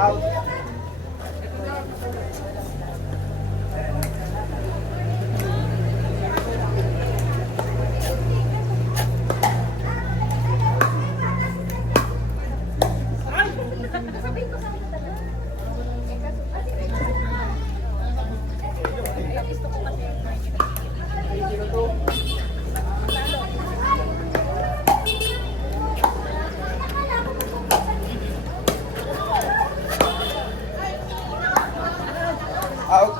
Out. Out.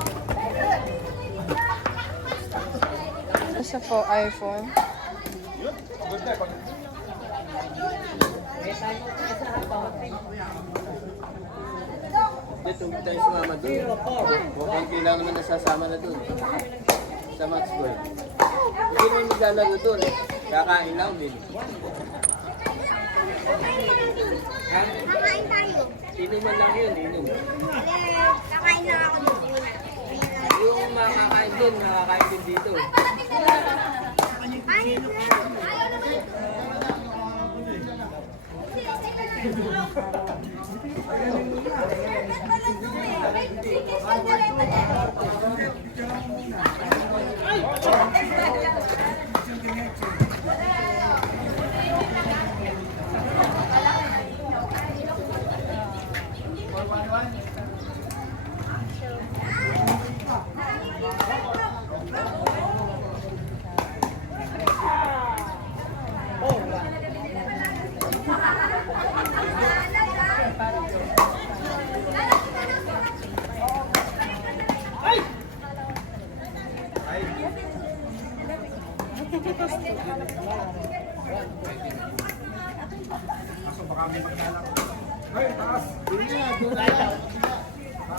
Isa po, iPhone. Dito tayo sumama doon. Mukhang kailangan naman nasasama na doon. Sa Max Square. Hindi naman maglalaro doon. Kakain lang din. Kakain tayo. Inuman lang yun, inum. Kakain na ako dito. Yung makakain doon, nakakain din dito. Ayun na. Ayaw naman.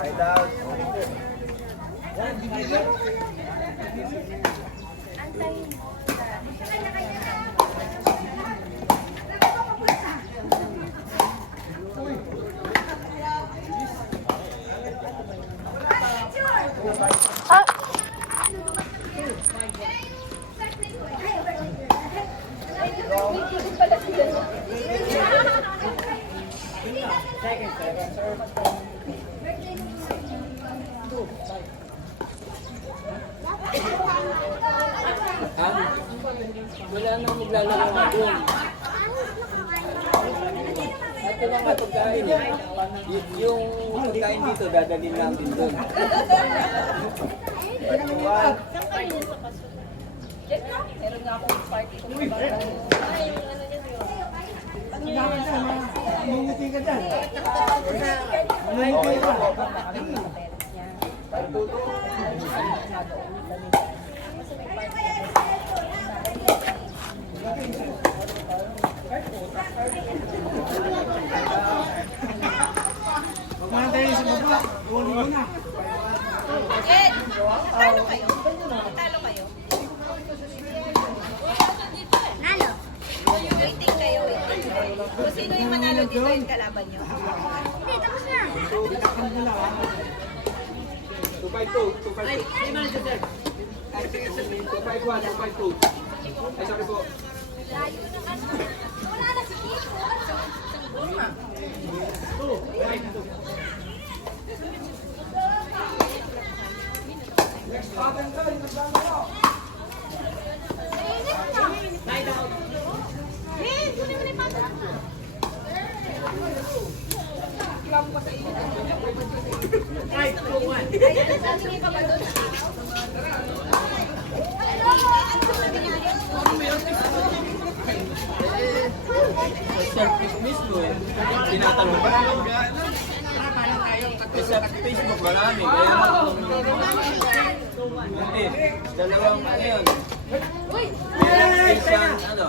Side out. Ah! Ha? Wala nang maglalaro nga doon. Ito lang nga pagkain eh. Yung pagkain dito, dadalhin natin doon. Meron nga akong party ko. Mumuti ka dyan. Okay po. Magmana tayo sa baba. Ulit mo na. Ed, natalo kayo? Natalo kayo? Nalo. Waiting kayo, waiting kayo. Kung sino yung manalo dito yung kalaban nyo? Hindi, tapos na. 252, 252. Ay, 251, 252. Ay, sorry po. Wala na si Kiko. Selfish mismo eh. Tinatanong ba? Eh, sa Facebook marami. Kaya hindi. Dalawang ano yun. Meron Asian, ano?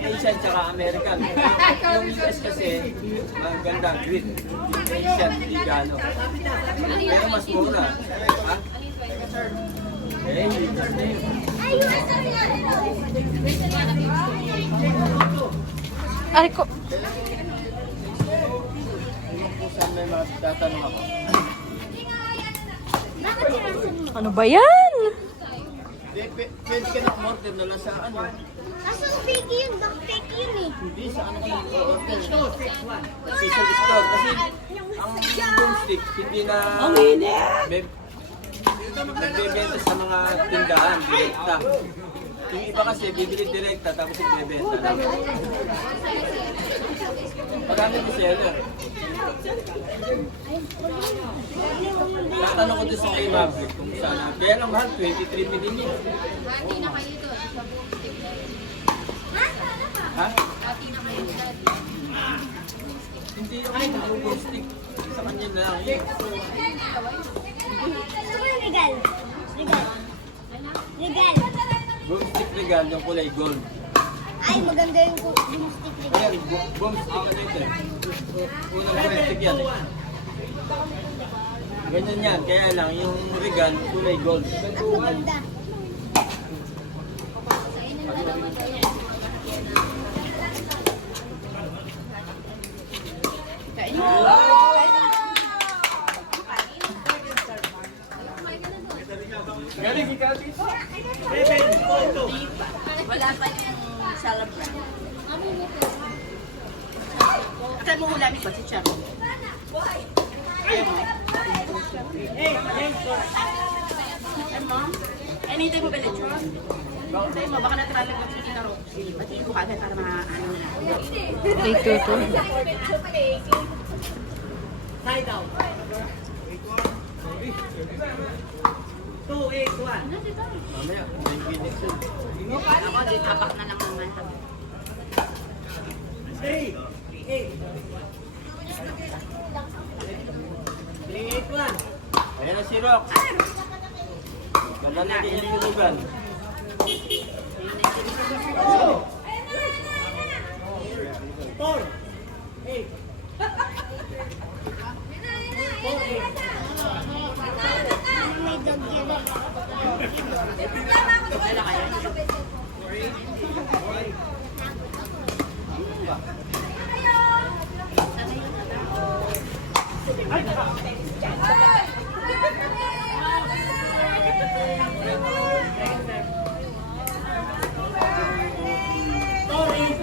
Asian tsaka American. Yung US kasi, maganda, green. Asian, hindi gano. Pero mas mura. Ha? Eh, hindi. Ay ko. Kung saan may mga tatanong ako. Bakit sila sa Ano ba yan? Pwede ka na order na lang sa ano. Kaso fake yun, bak fake yun eh. Hindi sa ano ka order. Official store. Kasi ang boomstick, hindi na... Ang init! Nagbebenta sa mga tindahan, direkta. Yung iba kasi, bibili direkta, tapos ibebenta lang. Magkano yung seller? Tatanong ko din sa kay Maverick kung sana. Kaya lang mahal, 23 bilhin yun. Ha? Hindi ako boomstick. Sa kanya na lang yun. Ano ba yung regal? Regal. Regal. Boomstick regal, yung kulay gold. Ay, maganda yung stick regal. Ayan, boomstick ano ito eh. Unang boomstick yan eh. Ganyan yan, kaya lang yung regal, kulay gold. Ang maganda. Galing, ikaw dito. Wala pa yung celebrant. Saan mo ulamig ba si Charo? Ano? Anytime mo ba lechon? Anytime mo, baka natiralag mo si Tita Roxy. Batiin ko kagad para ano na. Take two to. Side out. 2, 8, 1. Mamaya, may Phoenix yun. Ako, di tapak na lang naman. 3, 8. 3, 8, 1. Ayan na si Rox. Ganda din yung tulugan. 4, 8. 4, 8. May dog yan.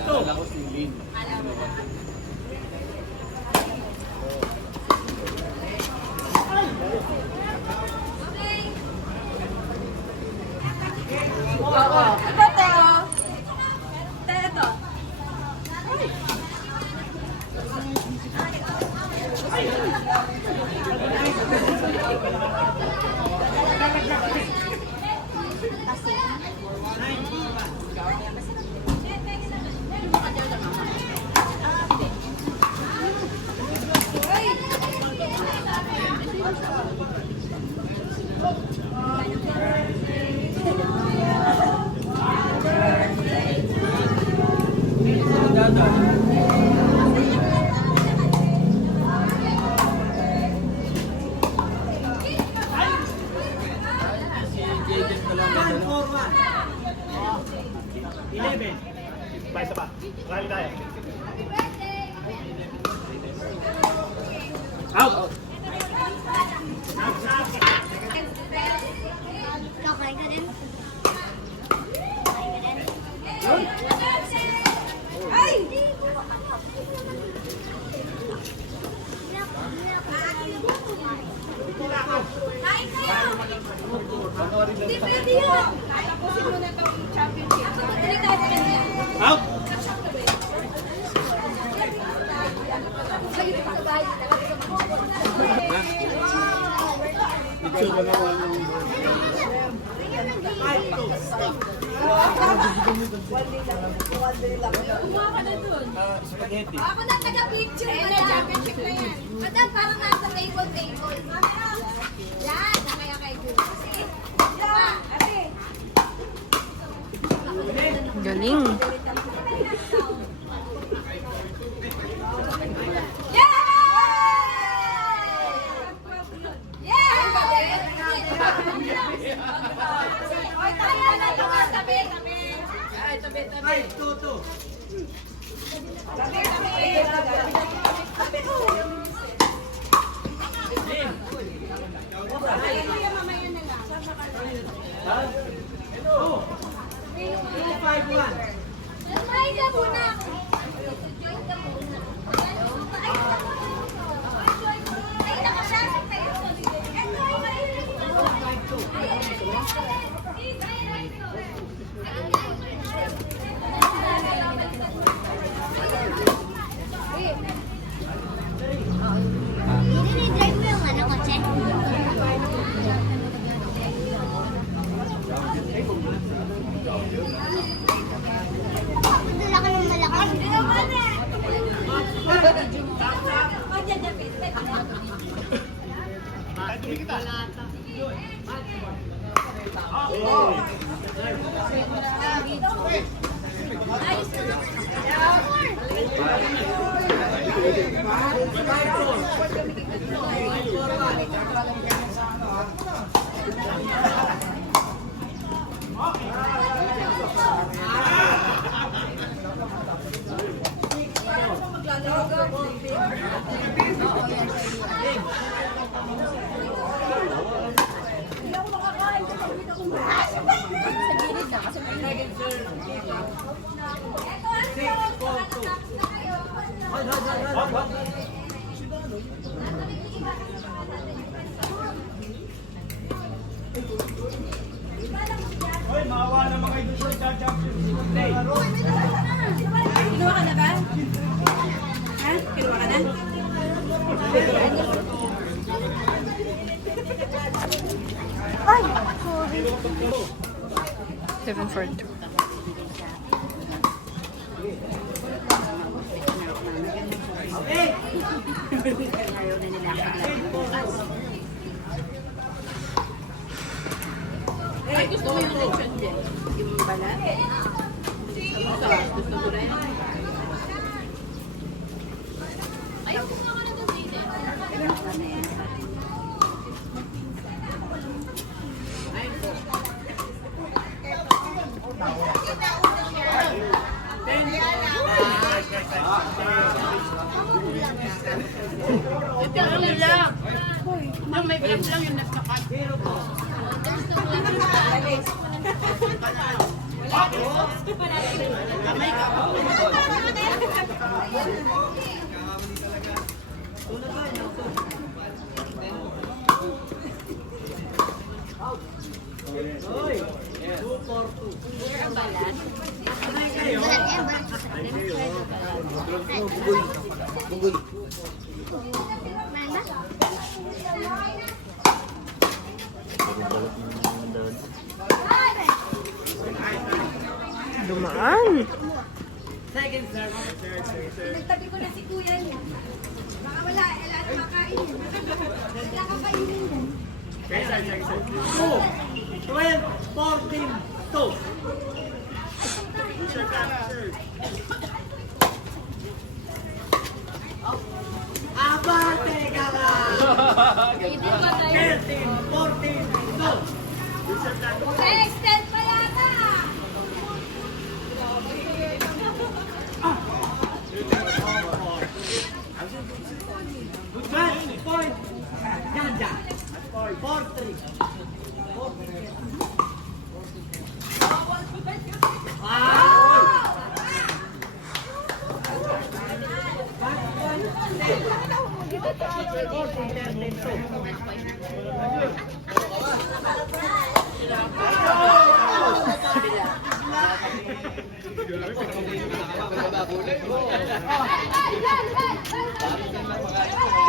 Kala ko si Lin. Si Jaden na lang. 1, 4, 1. 11. Isa pa. Rally tayo. Out. Kakain ka din? Ay! Kain kayo! Hindi pwede yun! Tapusin mo na itong championship. Dali tayo sa kanya. Out. Spaghetti. Ako na taga-picture. Championship na yan. Madam, parang nasa table. Yan, na kaya kay Jules. Galing. Ay, 2, 2. Ay, ka muna. Join ka muna. Ay, nakasasag tayo. Ito, Dinidrive mo yung ano, kotse? Dala ka ng malakas. Hindi naman eh! Ayos ka na. Hoy, maawa na mga idol sa championship day. Kinuha ka na ba? Ha? Kinuha ka na? 7:42. Ayaw na nila ako bukas. Ay, gusto mo yung lechon din? Yung balat? Gusto mo rin? Ayaw ko nga na doon din. Ito ang lang. Yung may vlog lang yung nagkakat. Kamay ka. Dumaan. Nagtabi ko na si kuya niya. Baka wala na makainin. Wala ka kainin. 12, 14, 2. Aba, teka lang. 13, 14, 2. Extend pa yata. Good match, point. Ganda. 4-3. Hey, hey, hey, hey.